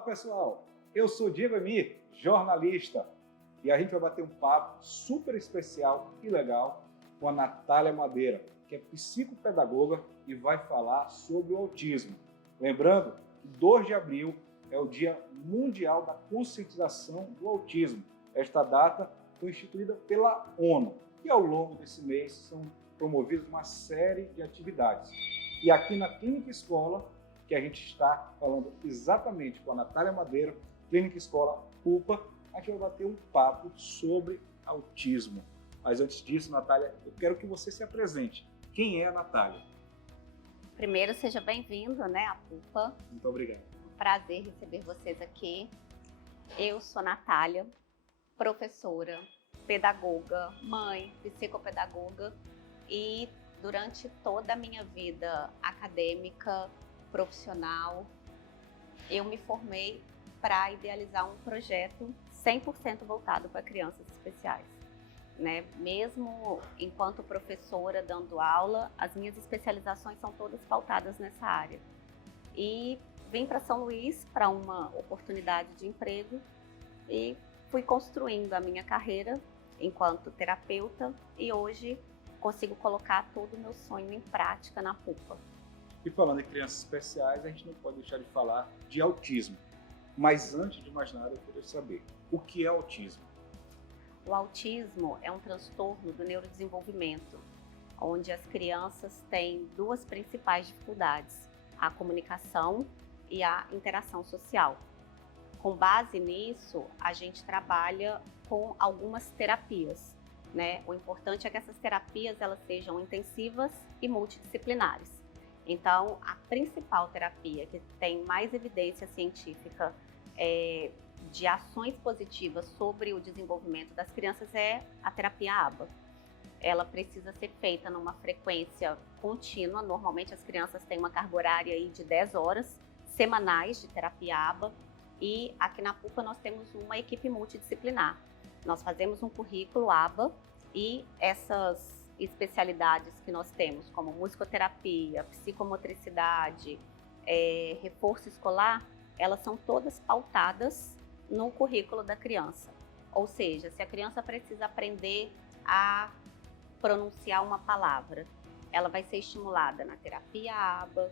Fala pessoal, eu sou Diego Emir, jornalista, e a gente vai bater um papo super especial e legal com a Natália Madeira, que é psicopedagoga e vai falar sobre o autismo. Lembrando que 2 de abril é o Dia Mundial da Conscientização do Autismo. Esta data foi instituída pela ONU e ao longo desse mês são promovidas uma série de atividades. E aqui na Clínica Escola, que a gente está falando exatamente com a Natália Madeira, Clínica Escola UPA, a gente vai bater um papo sobre autismo. Mas antes disso, Natália, eu quero que você se apresente. Quem é a Natália? Primeiro, seja bem-vindo, à UPA. Muito obrigado. Prazer receber vocês aqui. Eu sou Natália, professora, pedagoga, mãe, psicopedagoga e durante toda a minha vida acadêmica, profissional, eu me formei para idealizar um projeto 100% voltado para crianças especiais. Mesmo enquanto professora dando aula, as minhas especializações são todas pautadas nessa área. E vim para São Luís para uma oportunidade de emprego e fui construindo a minha carreira enquanto terapeuta e hoje consigo colocar todo o meu sonho em prática na PUPA. E falando em crianças especiais, a gente não pode deixar de falar de autismo. Mas antes de mais nada, eu queria saber, o que é autismo? O autismo é um transtorno do neurodesenvolvimento, onde as crianças têm 2 principais dificuldades, a comunicação e a interação social. Com base nisso, a gente trabalha com algumas terapias. O importante é que essas terapias elas sejam intensivas e multidisciplinares. Então, a principal terapia que tem mais evidência científica de ações positivas sobre o desenvolvimento das crianças é a terapia ABA. Ela precisa ser feita numa frequência contínua. Normalmente as crianças têm uma carga horária aí de 10 horas semanais de terapia ABA e aqui na PUPA nós temos uma equipe multidisciplinar. Nós fazemos um currículo ABA e essas especialidades que nós temos, como musicoterapia, psicomotricidade, reforço escolar, elas são todas pautadas no currículo da criança. Ou seja, se a criança precisa aprender a pronunciar uma palavra, ela vai ser estimulada na terapia ABA,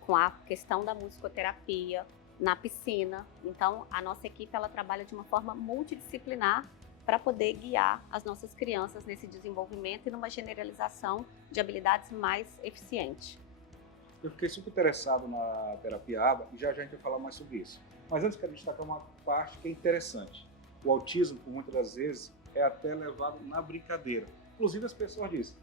com a questão da musicoterapia, na piscina. Então, a nossa equipe ela trabalha de uma forma multidisciplinar para poder guiar as nossas crianças nesse desenvolvimento e numa generalização de habilidades mais eficiente. Eu fiquei super interessado na terapia ABA e já a gente vai falar mais sobre isso. Mas antes, quero destacar uma parte que é interessante. O autismo, por muitas das vezes, é até levado na brincadeira. Inclusive as pessoas dizem,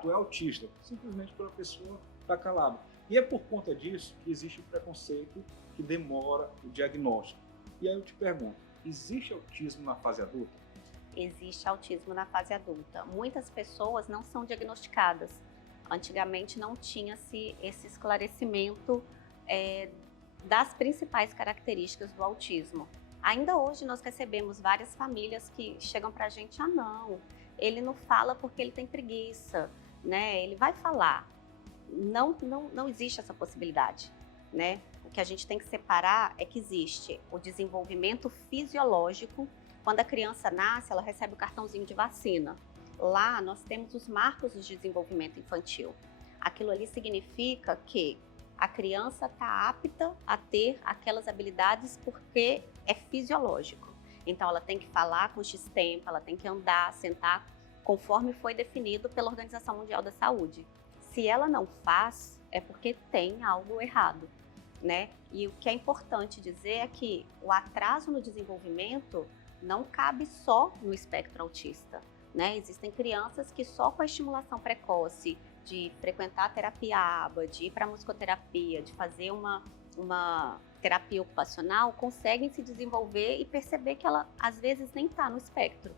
tu é autista, simplesmente por a pessoa estar calada. E é por conta disso que existe o preconceito que demora o diagnóstico. E aí eu te pergunto, existe autismo na fase adulta? Existe autismo na fase adulta. Muitas pessoas não são diagnosticadas. Antigamente não tinha-se esse esclarecimento das principais características do autismo. Ainda hoje nós recebemos várias famílias que chegam para a gente, não, ele não fala porque ele tem preguiça, ele vai falar. Não existe essa possibilidade. O que a gente tem que separar é que existe o desenvolvimento fisiológico. Quando a criança nasce, ela recebe o cartãozinho de vacina. Lá nós temos os marcos de desenvolvimento infantil. Aquilo ali significa que a criança está apta a ter aquelas habilidades porque é fisiológico. Então ela tem que falar com X-tempo, ela tem que andar, sentar, conforme foi definido pela Organização Mundial da Saúde. Se ela não faz, é porque tem algo errado. E o que é importante dizer é que o atraso no desenvolvimento não cabe só no espectro autista. Existem crianças que só com a estimulação precoce de frequentar a terapia ABA, de ir para a musicoterapia, de fazer uma terapia ocupacional, conseguem se desenvolver e perceber que ela às vezes nem está no espectro.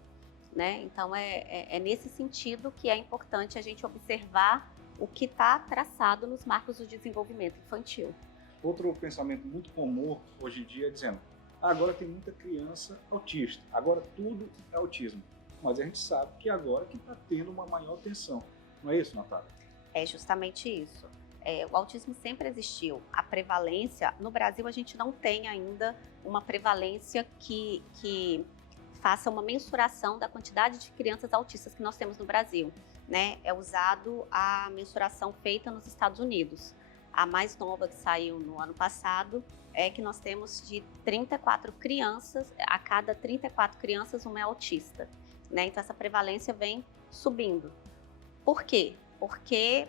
Então é nesse sentido que é importante a gente observar o que está traçado nos marcos do desenvolvimento infantil. Outro pensamento muito comum hoje em dia é dizendo, agora tem muita criança autista, agora tudo é autismo. Mas a gente sabe que agora que está tendo uma maior atenção. Não é isso, Natália? É justamente isso. O autismo sempre existiu. A prevalência, no Brasil a gente não tem ainda uma prevalência que faça uma mensuração da quantidade de crianças autistas que nós temos no Brasil, né? É usado a mensuração feita nos Estados Unidos. A mais nova que saiu no ano passado é que nós temos de 34 crianças, a cada 34 crianças uma é autista, né? Então essa prevalência vem subindo. Por quê? Porque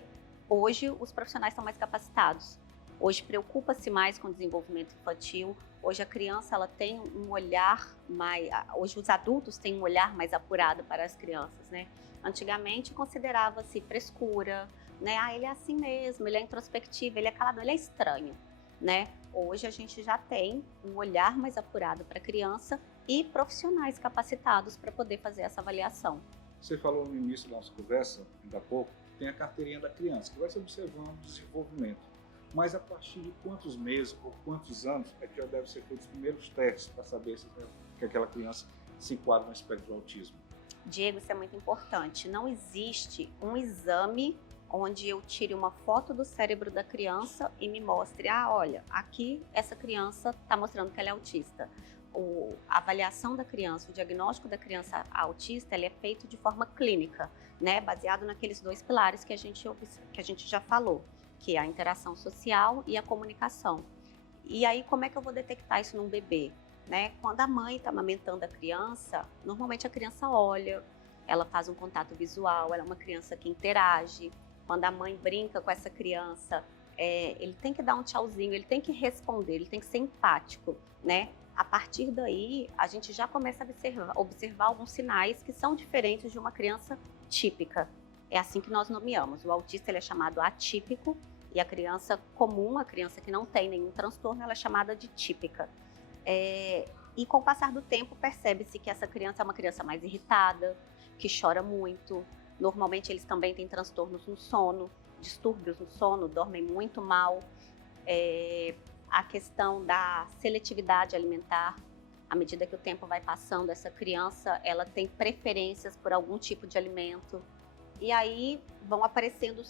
hoje os profissionais estão mais capacitados. Hoje preocupa-se mais com o desenvolvimento infantil. Hoje a criança ela tem um olhar mais... Hoje os adultos têm um olhar mais apurado para as crianças, né? Antigamente considerava-se frescura, né? Ah, ele é assim mesmo, ele é introspectivo, ele é calado, ele é estranho, né? Hoje a gente já tem um olhar mais apurado para a criança e profissionais capacitados para poder fazer essa avaliação. Você falou no início da nossa conversa, ainda há pouco, tem a carteirinha da criança, que vai se observando o desenvolvimento. Mas a partir de quantos meses ou quantos anos é que já devem ser feitos os primeiros testes para saber se aquela criança se enquadra no espectro do autismo? Diego, isso é muito importante. Não existe um exame onde eu tire uma foto do cérebro da criança e me mostre, olha, aqui essa criança está mostrando que ela é autista. A avaliação da criança, o diagnóstico da criança autista, ele é feito de forma clínica, né, baseado naqueles 2 pilares que a gente já falou, que é a interação social e a comunicação. E aí, como é que eu vou detectar isso num bebê? Né? Quando a mãe está amamentando a criança, normalmente a criança olha, ela faz um contato visual, ela é uma criança que interage. Quando a mãe brinca com essa criança, ele tem que dar um tchauzinho, ele tem que responder, ele tem que ser empático, né? A partir daí, a gente já começa a observar alguns sinais que são diferentes de uma criança típica. É assim que nós nomeamos. O autista ele é chamado atípico e a criança comum, a criança que não tem nenhum transtorno, ela é chamada de típica. E com o passar do tempo, percebe-se que essa criança é uma criança mais irritada, que chora muito. Normalmente, eles também têm transtornos no sono, distúrbios no sono, dormem muito mal. A questão da seletividade alimentar, à medida que o tempo vai passando, essa criança ela tem preferências por algum tipo de alimento. E aí vão aparecendo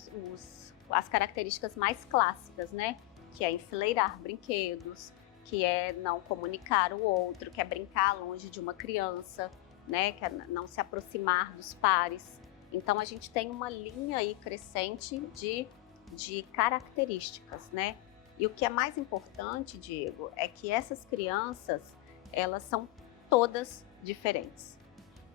as características mais clássicas, né? Que é enfileirar brinquedos, que é não comunicar o outro, que é brincar longe de uma criança, né? Que é não se aproximar dos pares. Então a gente tem uma linha aí crescente de características, né? E o que é mais importante, Diego, é que essas crianças, elas são todas diferentes,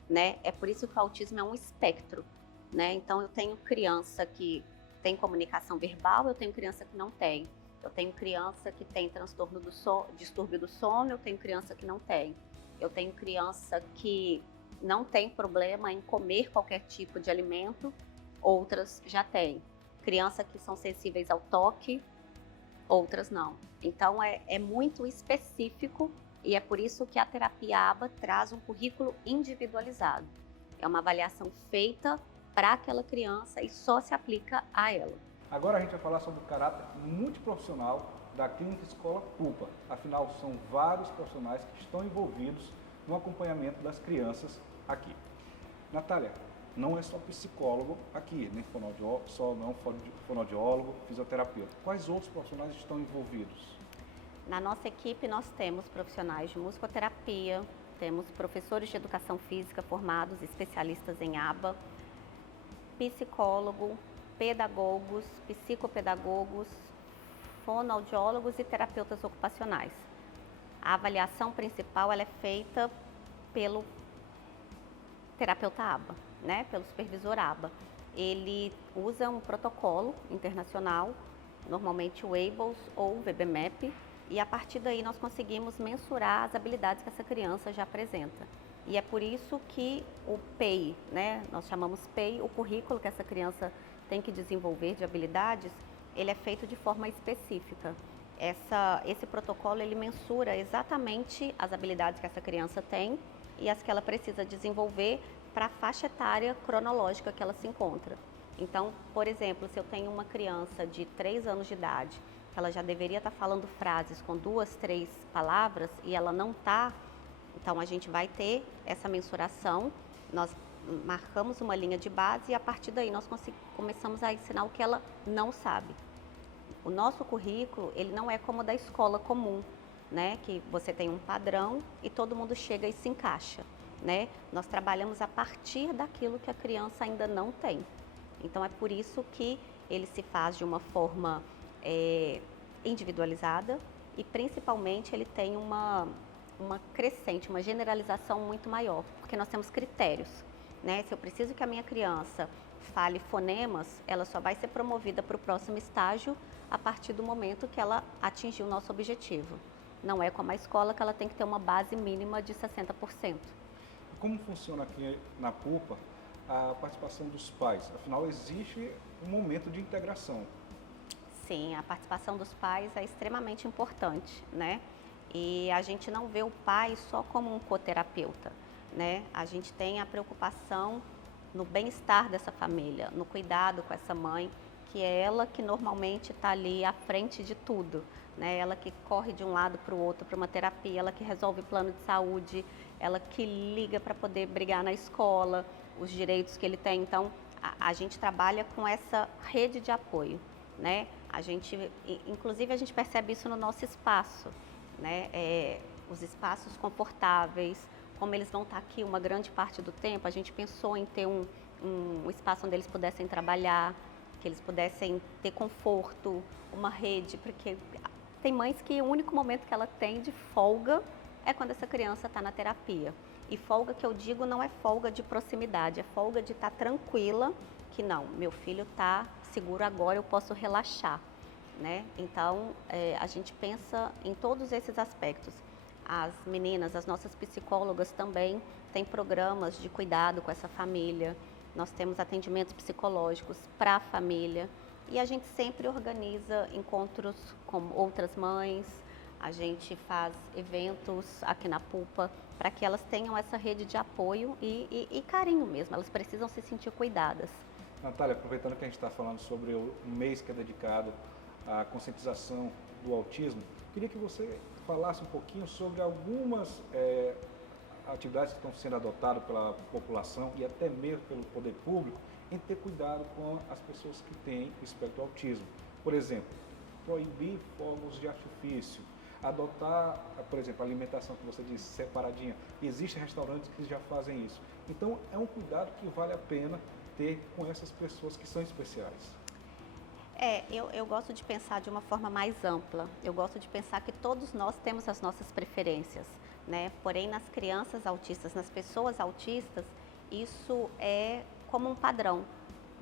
né? É por isso que o autismo é um espectro, né? Então eu tenho criança que tem comunicação verbal, eu tenho criança que não tem. Eu tenho criança que tem transtorno do sono, distúrbio do sono, eu tenho criança que não tem. Eu tenho criança que não tem problema em comer qualquer tipo de alimento, outras já têm. Criança que são sensíveis ao toque, outras não. Então é muito específico e é por isso que a terapia ABA traz um currículo individualizado. É uma avaliação feita para aquela criança e só se aplica a ela. Agora a gente vai falar sobre o caráter multiprofissional da Clínica Escola Pulpa. Afinal, são vários profissionais que estão envolvidos no acompanhamento das crianças aqui. Natália, não é só psicólogo aqui, nem fonoaudiólogo, fisioterapeuta. Quais outros profissionais estão envolvidos? Na nossa equipe nós temos profissionais de musicoterapia, temos professores de educação física formados, especialistas em ABA, psicólogo, pedagogos, psicopedagogos, fonoaudiólogos e terapeutas ocupacionais. A avaliação principal ela é feita pelo terapeuta ABA, né? Pelo supervisor ABA. Ele usa um protocolo internacional, normalmente o ABLS ou o VB-MAP, e a partir daí nós conseguimos mensurar as habilidades que essa criança já apresenta. E é por isso que o PEI, né? Nós chamamos PEI, o currículo que essa criança tem que desenvolver de habilidades, ele é feito de forma específica. Esse protocolo ele mensura exatamente as habilidades que essa criança tem e as que ela precisa desenvolver para a faixa etária cronológica que ela se encontra. Então, por exemplo, se eu tenho uma criança de 3 anos de idade, que ela já deveria estar falando frases com 2, 3 palavras e ela não está, então a gente vai ter essa mensuração, nós marcamos uma linha de base e a partir daí nós começamos a ensinar o que ela não sabe. O nosso currículo, ele não é como o da escola comum, né? Que você tem um padrão e todo mundo chega e se encaixa, né? Nós trabalhamos a partir daquilo que a criança ainda não tem. Então, é por isso que ele se faz de uma forma individualizada e, principalmente, ele tem uma crescente, uma generalização muito maior, porque nós temos critérios, né? Se eu preciso que a minha criança fale fonemas, ela só vai ser promovida para o próximo estágio a partir do momento que ela atingir o nosso objetivo. Não é como a escola, que ela tem que ter uma base mínima de 60%. Como funciona aqui na PUPA a participação dos pais? Afinal, existe um momento de integração. Sim, a participação dos pais é extremamente importante, né? E a gente não vê o pai só como um coterapeuta, né? A gente tem a preocupação no bem-estar dessa família, no cuidado com essa mãe, que é ela que normalmente está ali à frente de tudo, né? Ela que corre de um lado para o outro para uma terapia, ela que resolve plano de saúde, ela que liga para poder brigar na escola, os direitos que ele tem. Então, a gente trabalha com essa rede de apoio, né? Inclusive, a gente percebe isso no nosso espaço, né? Os espaços confortáveis, como eles vão estar aqui uma grande parte do tempo, a gente pensou em ter um espaço onde eles pudessem trabalhar, que eles pudessem ter conforto, uma rede, porque tem mães que o único momento que ela tem de folga é quando essa criança está na terapia. E folga que eu digo não é folga de proximidade, é folga de estar tranquila, que não, meu filho está seguro agora, eu posso relaxar, né? Então, a gente pensa em todos esses aspectos. As meninas, as nossas psicólogas também têm programas de cuidado com essa família. Nós temos atendimentos psicológicos para a família e a gente sempre organiza encontros com outras mães. A gente faz eventos aqui na PUPA para que elas tenham essa rede de apoio e carinho mesmo. Elas precisam se sentir cuidadas. Natália, aproveitando que a gente está falando sobre o mês que é dedicado à conscientização do autismo, queria que você falasse um pouquinho sobre algumas atividades que estão sendo adotadas pela população e até mesmo pelo poder público em ter cuidado com as pessoas que têm o espectro autismo. Por exemplo, proibir fogos de artifício, adotar, por exemplo, a alimentação que você disse, separadinha. Existem restaurantes que já fazem isso. Então, é um cuidado que vale a pena ter com essas pessoas que são especiais. Eu gosto de pensar de uma forma mais ampla. Eu gosto de pensar que todos nós temos as nossas preferências, né? Porém, nas crianças autistas, nas pessoas autistas, isso é como um padrão,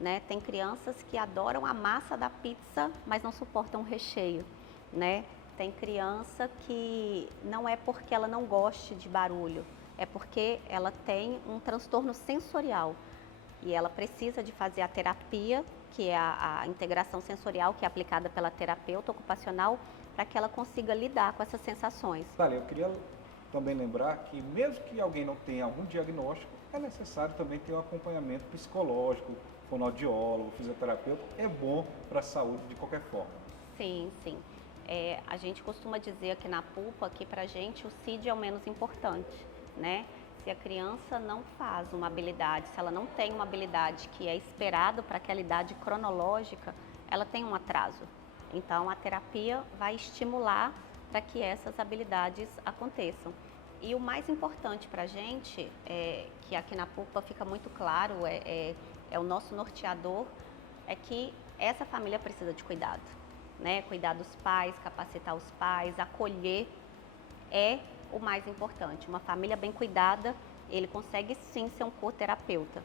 né? Tem crianças que adoram a massa da pizza, mas não suportam o recheio, né? Tem criança que não é porque ela não goste de barulho, é porque ela tem um transtorno sensorial e ela precisa de fazer a terapia, que é a integração sensorial, que é aplicada pela terapeuta ocupacional, para que ela consiga lidar com essas sensações. Natália, eu queria também lembrar que mesmo que alguém não tenha algum diagnóstico, é necessário também ter um acompanhamento psicológico, fonoaudiólogo, fisioterapeuta, é bom para a saúde de qualquer forma. Sim, sim. A gente costuma dizer aqui na PUPA que para a gente o CID é o menos importante, né? Se a criança não faz uma habilidade, se ela não tem uma habilidade que é esperado para aquela idade cronológica, ela tem um atraso. Então, a terapia vai estimular para que essas habilidades aconteçam. E o mais importante para a gente, que aqui na PUPA fica muito claro, é o nosso norteador, é que essa família precisa de cuidado, né? Cuidar dos pais, capacitar os pais, acolher é o mais importante. Uma família bem cuidada, ele consegue sim ser um coterapeuta.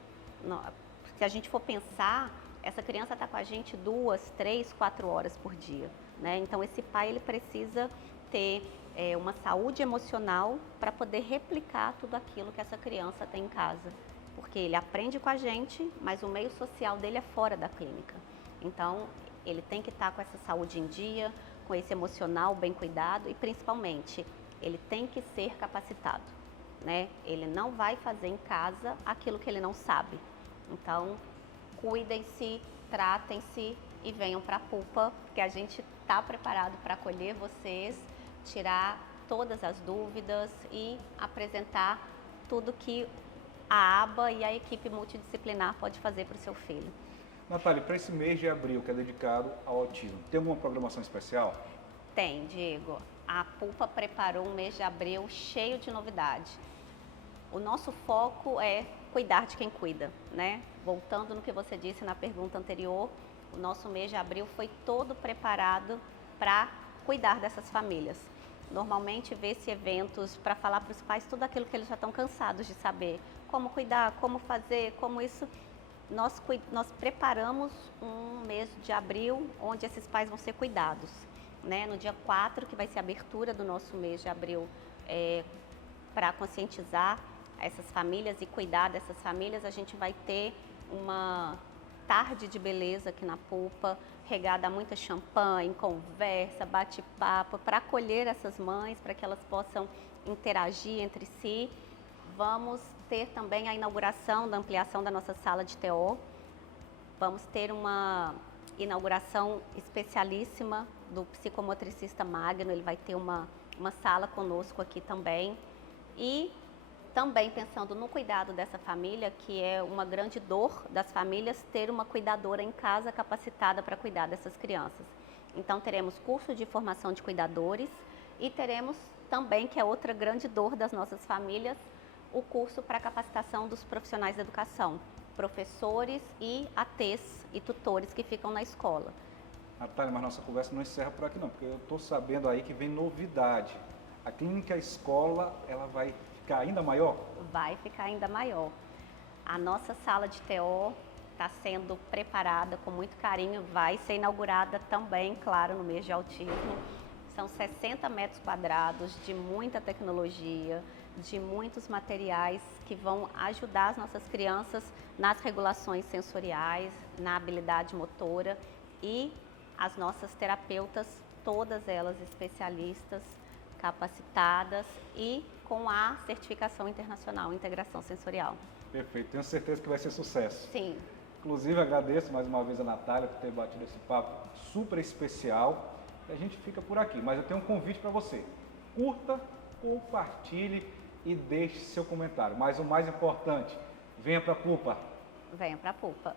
Se a gente for pensar, essa criança está com a gente 2, 3, 4 horas por dia, né? Então esse pai ele precisa ter uma saúde emocional para poder replicar tudo aquilo que essa criança tem em casa. Porque ele aprende com a gente, mas o meio social dele é fora da clínica. Então ele tem que estar com essa saúde em dia, com esse emocional bem cuidado e principalmente ele tem que ser capacitado, né? Ele não vai fazer em casa aquilo que ele não sabe. Então, cuidem-se, tratem-se e venham para a PUPA, porque a gente está preparado para acolher vocês, tirar todas as dúvidas e apresentar tudo que a aba e a equipe multidisciplinar pode fazer para o seu filho. Natália, para esse mês de abril que é dedicado ao autismo, tem alguma programação especial? Tem, Diego. A Pulpa preparou um mês de abril cheio de novidade. O nosso foco é cuidar de quem cuida, né? Voltando no que você disse na pergunta anterior, o nosso mês de abril foi todo preparado para cuidar dessas famílias. Normalmente vê-se eventos para falar para os pais tudo aquilo que eles já estão cansados de saber. Como cuidar, como fazer, como isso. Nós preparamos um mês de abril onde esses pais vão ser cuidados. Né? No dia 4, que vai ser a abertura do nosso mês de abril, para conscientizar essas famílias e cuidar dessas famílias, a gente vai ter uma tarde de beleza aqui na Pulpa, regada a muita champanhe, conversa, bate-papo, para acolher essas mães, para que elas possam interagir entre si. Vamos ter também a inauguração da ampliação da nossa sala de TO. Vamos ter uma inauguração especialíssima do psicomotricista Magno, ele vai ter uma sala conosco aqui também. E também pensando no cuidado dessa família, que é uma grande dor das famílias, ter uma cuidadora em casa capacitada para cuidar dessas crianças. Então teremos curso de formação de cuidadores e teremos também, que é outra grande dor das nossas famílias, o curso para capacitação dos profissionais da educação, professores e ATs e tutores que ficam na escola. Natália, mas nossa conversa não encerra por aqui não, porque eu estou sabendo aí que vem novidade. A clínica escola, ela vai ficar ainda maior? Vai ficar ainda maior. A nossa sala de TO está sendo preparada com muito carinho, vai ser inaugurada também, claro, no mês de autismo. São 60 metros quadrados de muita tecnologia, de muitos materiais que vão ajudar as nossas crianças nas regulações sensoriais, na habilidade motora, e as nossas terapeutas, todas elas especialistas, capacitadas e com a certificação internacional em integração sensorial. Perfeito, tenho certeza que vai ser sucesso. Sim. Inclusive, agradeço mais uma vez a Natália por ter batido esse papo super especial. E a gente fica por aqui, mas eu tenho um convite para você. Curta, compartilhe e deixe seu comentário. Mas o mais importante, venha para a Pulpa. Venha para a Pulpa.